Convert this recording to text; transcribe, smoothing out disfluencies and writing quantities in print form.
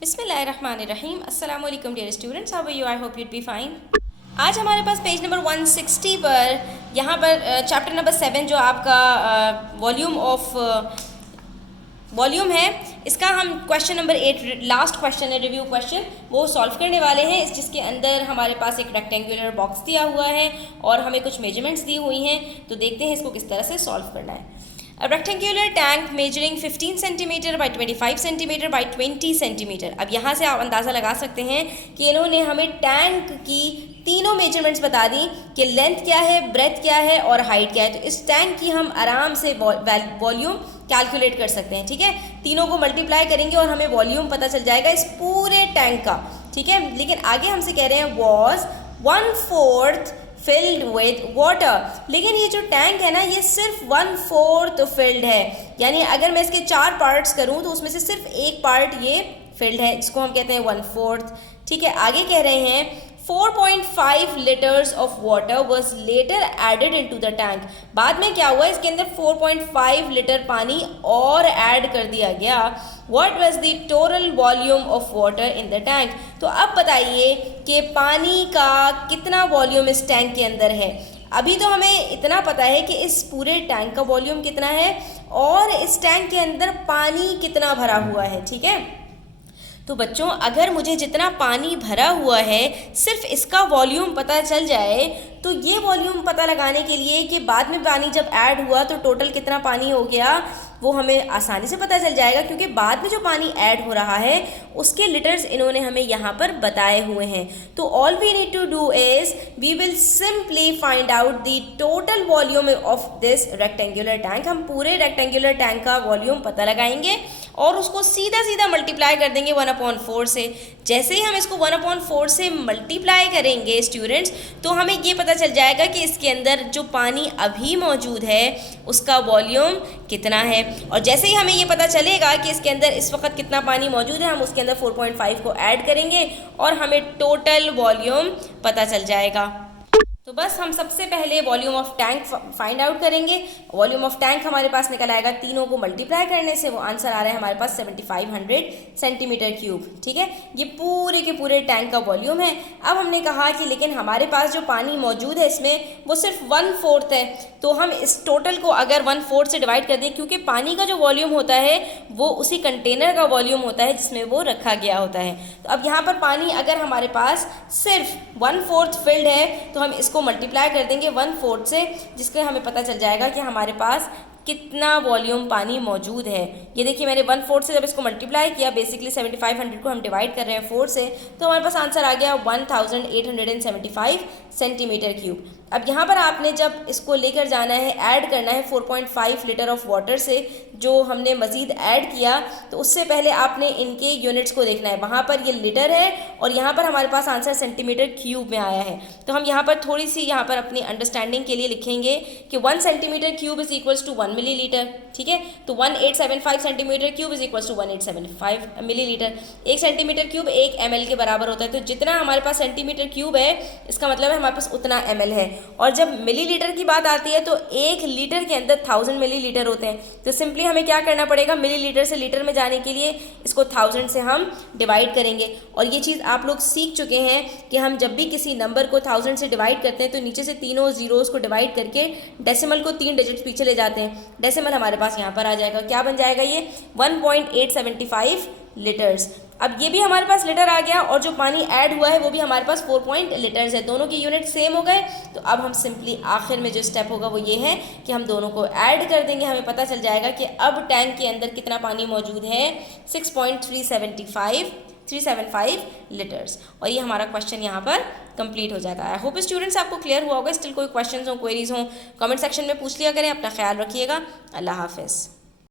बिस्मिल्लाहिर्रहमानिर्रहीम। अस्सलाम वालेकुम dear students, how are you? I hope you'd be fine. आज हमारे पास पेज नंबर 160 पर यहाँ पर चैप्टर नंबर 7 जो आपका वॉल्यूम है, इसका हम क्वेश्चन नंबर 8 लास्ट क्वेश्चन है, रिव्यू क्वेश्चन, वो सॉल्व करने वाले हैं। जिसके अंदर हमारे पास एक रेक्टेंगुलर बॉक्स दिया हुआ है और हमें कुछ मेजरमेंट्स दी हुई हैं। तो देखते हैं इसको किस तरह से सॉल्व करना है। A rectangular tank measuring 15 cm by 25 cm by 20 cm। अब यहाँ से आप अंदाज़ा लगा सकते हैं कि इन्होंने हमें टैंक की तीनों मेजरमेंट्स बता दी कि लेंथ क्या है, ब्रेथ क्या है और हाइट क्या है। तो इस टैंक की हम आराम से वॉल्यूम कैलकुलेट कर सकते हैं। ठीक है, तीनों को मल्टीप्लाई करेंगे और हमें वॉल्यूम पता चल जाएगा इस पूरे टैंक का। ठीक है, लेकिन आगे हमसे कह रहे हैं वॉज 1/4 फिल्ड विद वाटर। लेकिन ये जो टैंक है ना, ये सिर्फ 1/4 फिल्ड है। यानी अगर मैं इसके 4 पार्ट्स करूं तो उसमें से सिर्फ एक पार्ट ये फिल्ड है, जिसको हम कहते हैं 1/4। ठीक है, आगे कह रहे हैं 4.5 liters of water was later added into the tank। बाद में क्या हुआ, इसके अंदर 4.5 लीटर पानी और ऐड कर दिया गया। What was the total volume of water in the tank? तो अब बताइए कि पानी का कितना वॉल्यूम इस टैंक के अंदर है। अभी तो हमें इतना पता है कि इस पूरे टैंक का वॉल्यूम कितना है और इस टैंक के अंदर पानी कितना भरा हुआ है। ठीक है, तो बच्चों अगर मुझे जितना पानी भरा हुआ है सिर्फ इसका वॉल्यूम पता चल जाए, तो ये वॉल्यूम पता लगाने के लिए कि बाद में पानी जब ऐड हुआ तो टोटल कितना पानी हो गया, वो हमें आसानी से पता चल जाएगा। क्योंकि बाद में जो पानी ऐड हो रहा है उसके लीटर्स इन्होंने हमें यहाँ पर बताए हुए हैं। तो all we need to do is we will simply find out the total volume of this rectangular tank. हम पूरे रेक्टेंगुलर टैंक का वॉल्यूम पता लगाएंगे और उसको सीधा सीधा मल्टीप्लाई कर देंगे 1/4 से। जैसे ही हम इसको 1/4 से मल्टीप्लाई करेंगे स्टूडेंट्स, तो हमें ये पता चल जाएगा कि इसके अंदर जो पानी अभी मौजूद है उसका वॉल्यूम कितना है। और जैसे ही हमें ये पता चलेगा कि इसके अंदर इस वक्त कितना पानी मौजूद है, हम उसके अंदर 4.5 को ऐड करेंगे और हमें टोटल वॉल्यूम पता चल जाएगा। तो बस हम सबसे पहले volume of tank find out करेंगे। वॉल्यूम ऑफ टैंक हमारे पास निकल आएगा, तीनों को मल्टीप्लाई करने से वो आंसर आ रहा है हमारे पास 7500 सेंटीमीटर क्यूब। ठीक है, ये पूरे के पूरे टैंक का वॉल्यूम है। अब हमने कहा कि लेकिन हमारे पास जो पानी मौजूद है इसमें वो सिर्फ 1/4 है। तो हम इस टोटल को अगर 1/4 से डिवाइड कर दें, क्योंकि पानी का जो वॉल्यूम होता है वो उसी कंटेनर का वॉल्यूम होता है जिसमें वो रखा गया होता है। तो अब यहाँ पर पानी अगर हमारे पास सिर्फ 1/4 फिल्ड है तो हम इसको मल्टीप्लाई कर देंगे 1/4 से, जिसके हमें पता चल जाएगा कि हमारे पास कितना वॉल्यूम पानी मौजूद है। ये देखिए, मैंने 1/4 से जब इसको मल्टीप्लाई किया, बेसिकली 7500 को हम डिवाइड कर रहे हैं 4 से, तो हमारे पास आंसर आ गया 1875 सेंटीमीटर क्यूब। अब यहाँ पर आपने जब इसको लेकर जाना है, ऐड करना है 4.5 लीटर ऑफ वाटर से जो हमने मज़ीद ऐड किया, तो उससे पहले आपने इनके यूनिट्स को देखना है। वहाँ पर ये लीटर है और यहाँ पर हमारे पास आंसर सेंटीमीटर क्यूब में आया है। तो हम यहाँ पर थोड़ी सी यहाँ पर अपनी अंडरस्टैंडिंग के लिए लिखेंगे कि 1 centimetre cube is equals to 1 millilitre. ठीक है, तो 1875 centimetre cube is equals to 1875 millilitre. 1 centimetre cube 1 ml के बराबर होता है। तो जितना हमारे पास सेंटीमीटर क्यूब है, इसका मतलब है हमारे पास उतना ml है। और जब मिलीलीटर की बात आती है तो 1 लीटर के अंदर 1000 मिलीलीटर होते हैं। तो सिंपली हमें क्या करना पड़ेगा, मिलीलीटर से लीटर में जाने के लिए इसको 1000 से हम डिवाइड करेंगे। और ये चीज़ आप लोग सीख चुके हैं कि हम जब भी किसी नंबर को 1000 से डिवाइड करते हैं तो नीचे से तीनों जीरोज़ को डिवाइड करके डेसिमल को 3 डिजिट पीछे ले जाते हैं। डेसिमल हमारे पास यहाँ पर आ जाएगा, क्या बन जाएगा ये 1.875 लीटर्स। अब ये भी हमारे पास लीटर आ गया और जो पानी ऐड हुआ है वो भी हमारे पास 4 लीटर्स है। दोनों की यूनिट सेम हो गए। तो अब हम सिंपली आखिर में जो स्टेप होगा वो ये है कि हम दोनों को ऐड कर देंगे। हमें पता चल जाएगा कि अब टैंक के अंदर कितना पानी मौजूद है, 6.375 लीटर्स। और ये हमारा क्वेश्चन यहाँ पर कंप्लीट हो जाता है। आई होप स्टूडेंट्स आपको क्लियर हुआ होगा। स्टिल कोई क्वेश्चन हो, क्वेरीज हो, कमेंट सेक्शन में पूछ लिया करें। अपना ख्याल रखिएगा। अल्लाह हाफिज़।